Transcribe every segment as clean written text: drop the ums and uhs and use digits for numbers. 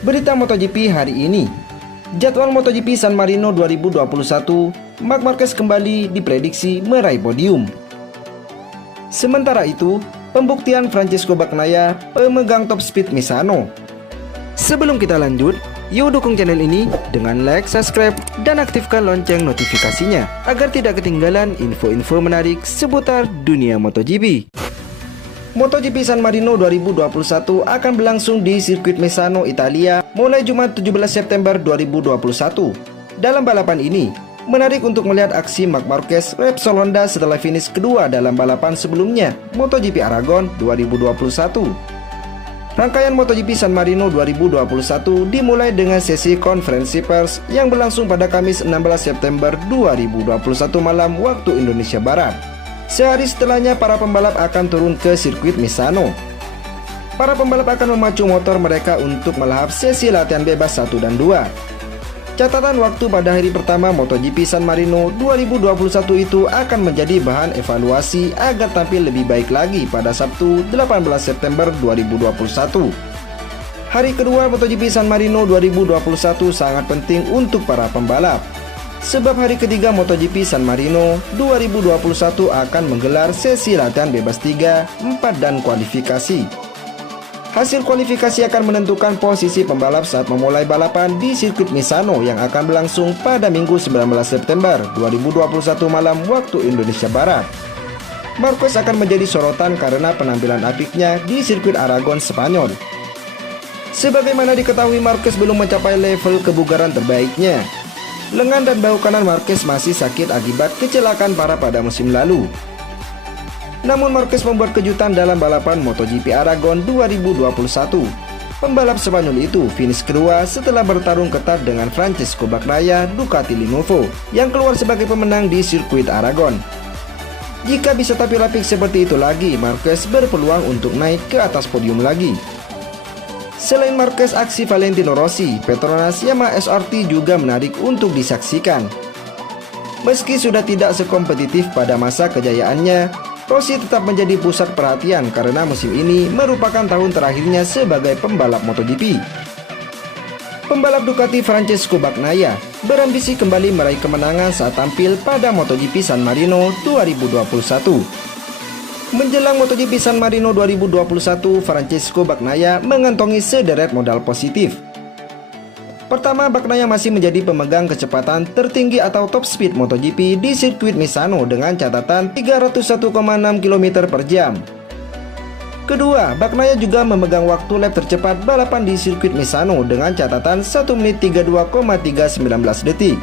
Berita MotoGP hari ini. Jadwal MotoGP San Marino 2021, Marc Marquez kembali diprediksi meraih podium. Sementara itu, pembuktian Francesco Bagnaia pemegang top speed Misano. Sebelum kita lanjut, yuk dukung channel ini dengan like, subscribe, dan aktifkan lonceng notifikasinya agar tidak ketinggalan info-info menarik seputar dunia MotoGP. MotoGP San Marino 2021 akan berlangsung di sirkuit Misano, Italia mulai Jumat 17 September 2021. Dalam balapan ini, menarik untuk melihat aksi Marc Marquez Repsol Honda setelah finish kedua dalam balapan sebelumnya, MotoGP Aragon 2021. Rangkaian MotoGP San Marino 2021 dimulai dengan sesi konferensi pers yang berlangsung pada Kamis 16 September 2021 malam waktu Indonesia Barat. Sehari setelahnya, para pembalap akan turun ke sirkuit Misano. Para pembalap akan memacu motor mereka untuk melahap sesi latihan bebas 1 dan 2. Catatan waktu pada hari pertama MotoGP San Marino 2021 itu akan menjadi bahan evaluasi agar tampil lebih baik lagi pada Sabtu 18 September 2021. Hari kedua MotoGP San Marino 2021 sangat penting untuk para pembalap. Sebab hari ketiga MotoGP San Marino 2021 akan menggelar sesi latihan bebas 3, 4, dan kualifikasi. Hasil kualifikasi akan menentukan posisi pembalap saat memulai balapan di sirkuit Misano yang akan berlangsung pada Minggu 19 September 2021 malam waktu Indonesia Barat. Marquez akan menjadi sorotan karena penampilan apiknya di sirkuit Aragon, Spanyol. Sebagaimana diketahui, Marquez belum mencapai level kebugaran terbaiknya. Lengan dan bahu kanan Marquez masih sakit akibat kecelakaan parah pada musim lalu. Namun Marquez membuat kejutan dalam balapan MotoGP Aragon 2021. Pembalap Spanyol itu finish kedua setelah bertarung ketat dengan Francesco Bagnaia Ducati Lenovo yang keluar sebagai pemenang di sirkuit Aragon. Jika bisa tampil apik seperti itu lagi, Marquez berpeluang untuk naik ke atas podium lagi. Selain Marquez, aksi Valentino Rossi, Petronas Yamaha SRT juga menarik untuk disaksikan. Meski sudah tidak sekompetitif pada masa kejayaannya, Rossi tetap menjadi pusat perhatian karena musim ini merupakan tahun terakhirnya sebagai pembalap MotoGP. Pembalap Ducati Francesco Bagnaia berambisi kembali meraih kemenangan saat tampil pada MotoGP San Marino 2021. Menjelang MotoGP San Marino 2021, Francesco Bagnaia mengantongi sederet modal positif. Pertama, Bagnaia masih menjadi pemegang kecepatan tertinggi atau top speed MotoGP di sirkuit Misano dengan catatan 301,6 km per jam. Kedua, Bagnaia juga memegang waktu lap tercepat balapan di sirkuit Misano dengan catatan 1 menit 32,319 detik.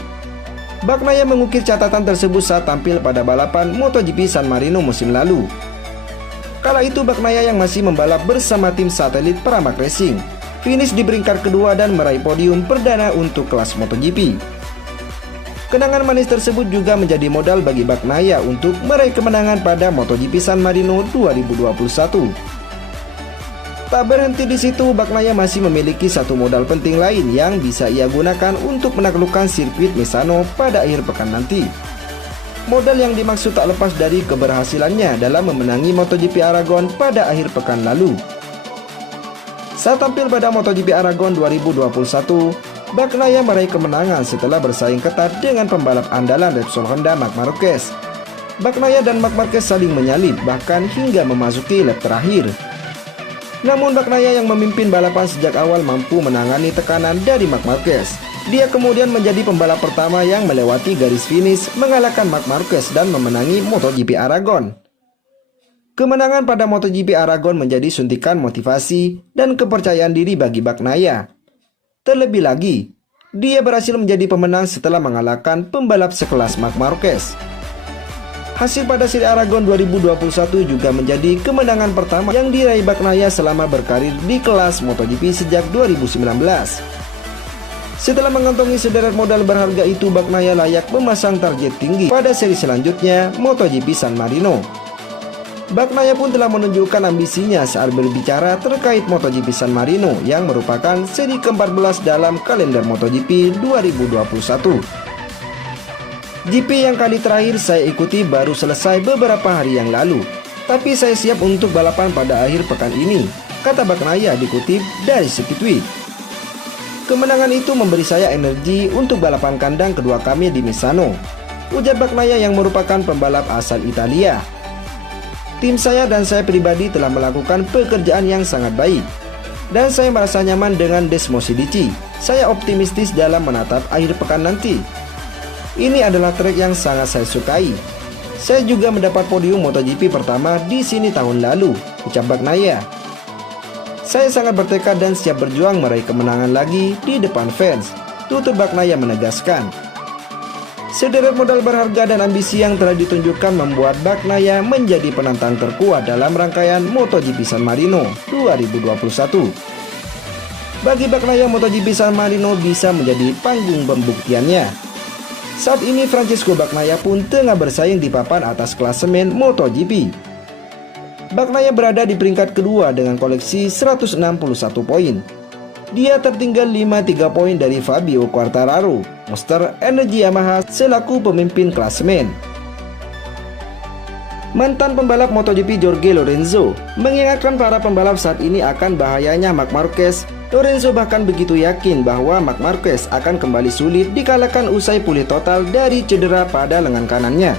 Bagnaia mengukir catatan tersebut saat tampil pada balapan MotoGP San Marino musim lalu. Kala itu Bagnaia yang masih membalap bersama tim satelit Pramac Racing finish di peringkat kedua dan meraih podium perdana untuk kelas MotoGP. Kenangan manis tersebut juga menjadi modal bagi Bagnaia untuk meraih kemenangan pada MotoGP San Marino 2021. Tak berhenti di situ, Bagnaia masih memiliki satu modal penting lain yang bisa ia gunakan untuk menaklukkan sirkuit Misano pada akhir pekan nanti. Modal yang dimaksud tak lepas dari keberhasilannya dalam memenangi MotoGP Aragon pada akhir pekan lalu. Saat tampil pada MotoGP Aragon 2021, Bagnaia meraih kemenangan setelah bersaing ketat dengan pembalap andalan Repsol Honda Marc Marquez. Bagnaia dan Marc Marquez saling menyalip bahkan hingga memasuki lap terakhir. Namun Bagnaia yang memimpin balapan sejak awal mampu menangani tekanan dari Marc Marquez. Dia kemudian menjadi pembalap pertama yang melewati garis finish, mengalahkan Marc Marquez dan memenangi MotoGP Aragon. Kemenangan pada MotoGP Aragon menjadi suntikan motivasi dan kepercayaan diri bagi Bagnaia. Terlebih lagi, dia berhasil menjadi pemenang setelah mengalahkan pembalap sekelas Marc Marquez. Hasil pada seri Aragon 2021 juga menjadi kemenangan pertama yang diraih Bagnaia selama berkarir di kelas MotoGP sejak 2019. Setelah mengantongi sederet modal berharga itu, Bagnaia layak memasang target tinggi pada seri selanjutnya, MotoGP San Marino. Bagnaia pun telah menunjukkan ambisinya saat berbicara terkait MotoGP San Marino yang merupakan seri ke-14 dalam kalender MotoGP 2021. GP yang kali terakhir saya ikuti baru selesai beberapa hari yang lalu, tapi saya siap untuk balapan pada akhir pekan ini, kata Bagnaia dikutip dari Speedweek. Kemenangan itu memberi saya energi untuk balapan kandang kedua kami di Misano, ujar Bagnaia yang merupakan pembalap asal Italia. Tim saya dan saya pribadi telah melakukan pekerjaan yang sangat baik, dan saya merasa nyaman dengan Desmosedici. Saya optimistis dalam menatap akhir pekan nanti. Ini adalah trek yang sangat saya sukai. Saya juga mendapat podium MotoGP pertama di sini tahun lalu, ucap Bagnaia. Saya sangat bertekad dan siap berjuang meraih kemenangan lagi di depan fans, tutur Bagnaia menegaskan. Sederet modal berharga dan ambisi yang telah ditunjukkan membuat Bagnaia menjadi penantang terkuat dalam rangkaian MotoGP San Marino 2021. Bagi Bagnaia, MotoGP San Marino bisa menjadi panggung pembuktiannya. Saat ini Francesco Bagnaia pun tengah bersaing di papan atas klasemen MotoGP. Bagnaia berada di peringkat kedua dengan koleksi 161 poin. Dia tertinggal 53 poin dari Fabio Quartararo, Monster Energy Yamaha selaku pemimpin klasemen. Mantan pembalap MotoGP Jorge Lorenzo mengingatkan para pembalap saat ini akan bahayanya Marc Marquez. Lorenzo bahkan begitu yakin bahwa Marc Marquez akan kembali sulit dikalahkan usai pulih total dari cedera pada lengan kanannya.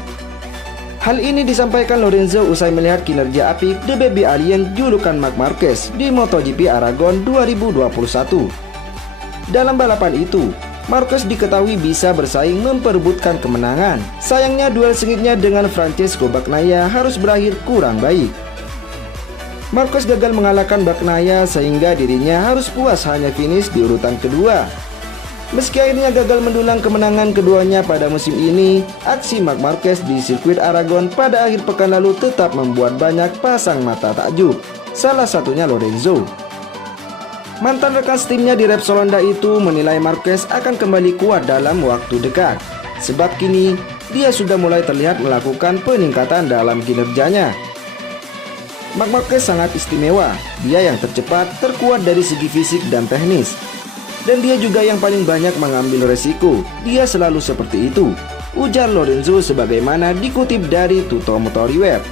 Hal ini disampaikan Lorenzo usai melihat kinerja apik The Baby Alien julukan Marc Marquez di MotoGP Aragon 2021. Dalam balapan itu, Marquez diketahui bisa bersaing memperebutkan kemenangan. Sayangnya duel sengitnya dengan Francesco Bagnaia harus berakhir kurang baik. Marquez gagal mengalahkan Bagnaia sehingga dirinya harus puas hanya finish di urutan kedua. Meski akhirnya gagal mendulang kemenangan keduanya pada musim ini, aksi Marc Marquez di sirkuit Aragon pada akhir pekan lalu tetap membuat banyak pasang mata takjub, salah satunya Lorenzo. Mantan rekan timnya di Repsol Honda itu menilai Marquez akan kembali kuat dalam waktu dekat, sebab kini dia sudah mulai terlihat melakukan peningkatan dalam kinerjanya. Marc Marquez sangat istimewa, dia yang tercepat, terkuat dari segi fisik dan teknis. Dan dia juga yang paling banyak mengambil resiko. Dia selalu seperti itu, ujar Lorenzo sebagaimana dikutip dari Tutto Motori Web.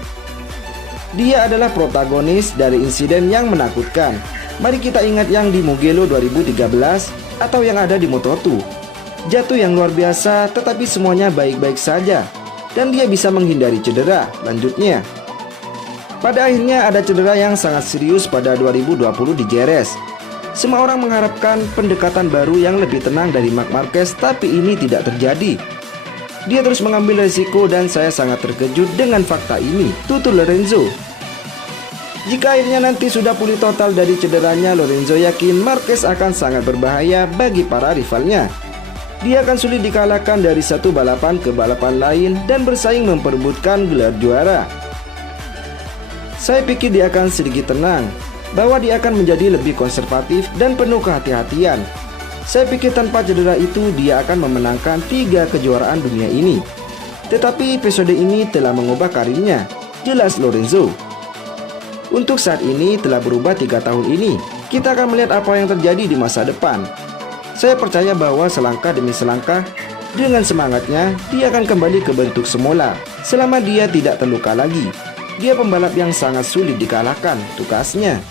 Dia adalah protagonis dari insiden yang menakutkan. Mari kita ingat yang di Mugello 2013 atau yang ada di Moto2. Jatuh yang luar biasa, tetapi semuanya baik-baik saja. Dan dia bisa menghindari cedera, lanjutnya. Pada akhirnya ada cedera yang sangat serius pada 2020 di Jerez. Semua orang mengharapkan pendekatan baru yang lebih tenang dari Marc Marquez, tapi ini tidak terjadi. Dia terus mengambil resiko dan saya sangat terkejut dengan fakta ini, tutur Lorenzo. Jika akhirnya nanti sudah pulih total dari cederanya, Lorenzo yakin Marquez akan sangat berbahaya bagi para rivalnya. Dia akan sulit dikalahkan dari satu balapan ke balapan lain dan bersaing memperebutkan gelar juara. Saya pikir dia akan sedikit tenang, bahwa dia akan menjadi lebih konservatif dan penuh kehati-hatian. Saya pikir tanpa cedera itu dia akan memenangkan 3 kejuaraan dunia ini. Tetapi episode ini telah mengubah karirnya, jelas Lorenzo. Untuk saat ini telah berubah 3 tahun ini. Kita akan melihat apa yang terjadi di masa depan. Saya percaya bahwa selangkah demi selangkah, dengan semangatnya, dia akan kembali ke bentuk semula, selama dia tidak terluka lagi. Dia pembalap yang sangat sulit dikalahkan, tukasnya.